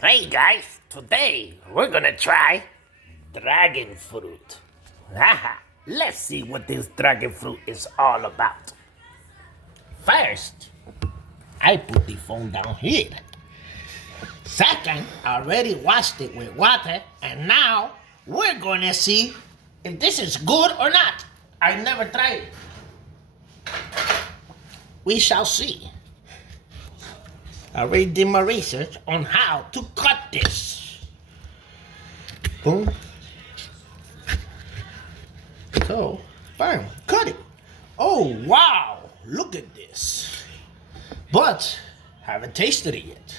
Hey guys, today we're gonna try dragon fruit. Haha, let's see what this dragon fruit is all about. First, I put the phone down here. Second, I already washed it with water, and now we're gonna see if this is good or not. I never tried it. We shall see. I already did my research on how to cut this. Boom. So, bam, cut it. Oh, wow, look at this. But, haven't tasted it yet.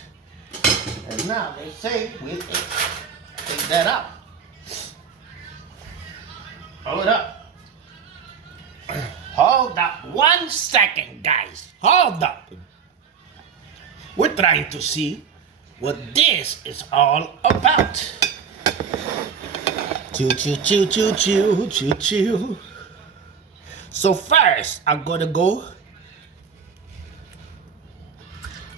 And now they say we take that out. Hold up. Hold up 1 second, guys. Hold up. We're trying to see what this is all about. Chew, chew, chew, chew, chew, chew, chew. So first, I'm gonna go.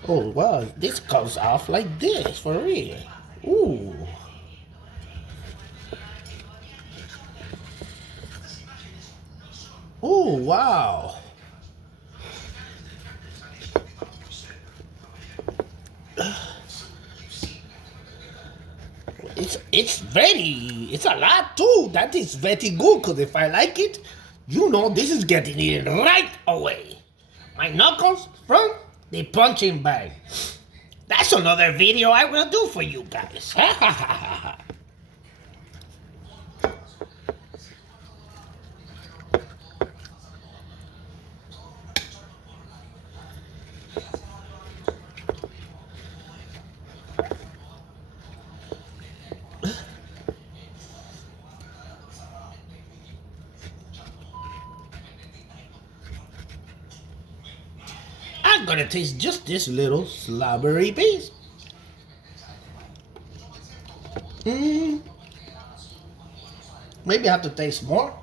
Oh wow, this comes off like this for real. Ooh. Oh wow. It's a lot too. That is very good, because if I like it, you know this is getting it right away. My knuckles from the punching bag. That's another video I will do for you guys. I'm gonna taste just this little slobbery piece. Maybe I have to taste more,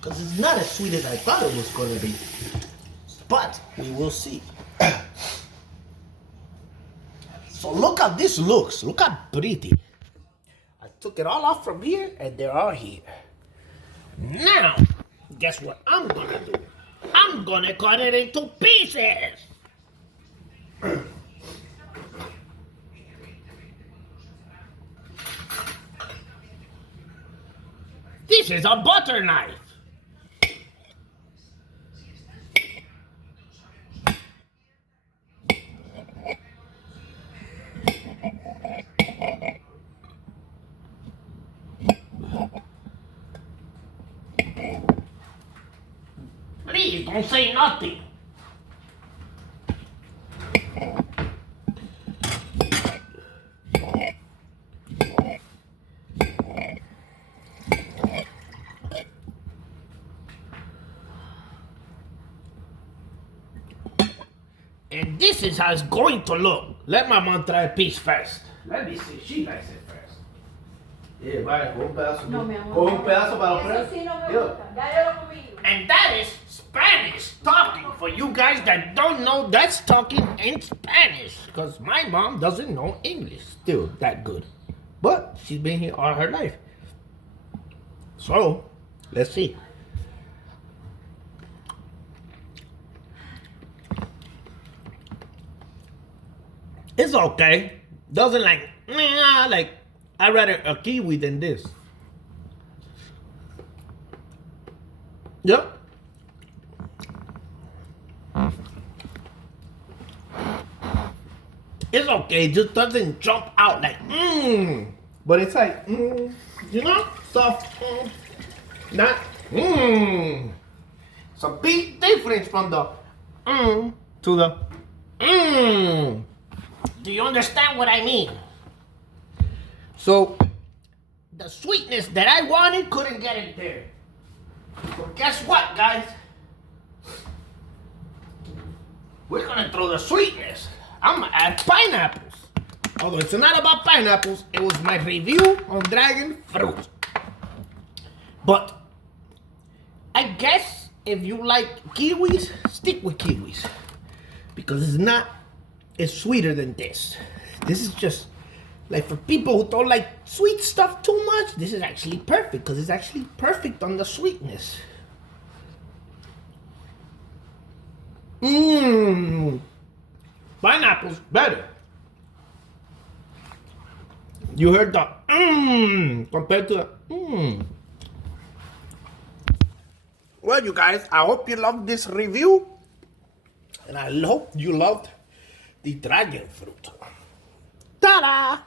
because it's not as sweet as I thought it was gonna be. But we will see. So look how this looks. Look how pretty. I took it all off from here, and they're all here. Now, guess what I'm gonna do? I'm gonna cut it into pieces. This is a butter knife. Please don't say nothing. And this is how it's going to look. Let my mom try a piece first. Let me see. She likes it first. Yeah, vaya, con un pedazo. No, mi amor. Con un pedazo para Eso ofrecer. sí no me gusta. Dale conmigo. And that is Spanish talking for you guys that don't know. That's talking in Spanish, because my mom doesn't know English still that good, but she's been here all her life. So let's see. It's okay. Doesn't like I'd rather a kiwi than this. Yep. It's okay. It just doesn't jump out like but it's like you know, soft. Not It's a big difference from the to the Do you understand what I mean? So the sweetness that I wanted couldn't get it there. So guess what, guys? We're gonna throw the sweetness. I'm gonna add pineapples. Although it's not about pineapples, it was my review on dragon fruit. But I guess if you like kiwis, stick with kiwis, because it's sweeter than this. This is just Like for people who don't like sweet stuff too much, this is actually perfect because it's actually perfect on the sweetness. Mmm. Pineapple's better. You heard the compared to the Well, you guys, I hope you loved this review. And I hope you loved the dragon fruit. Ta-da!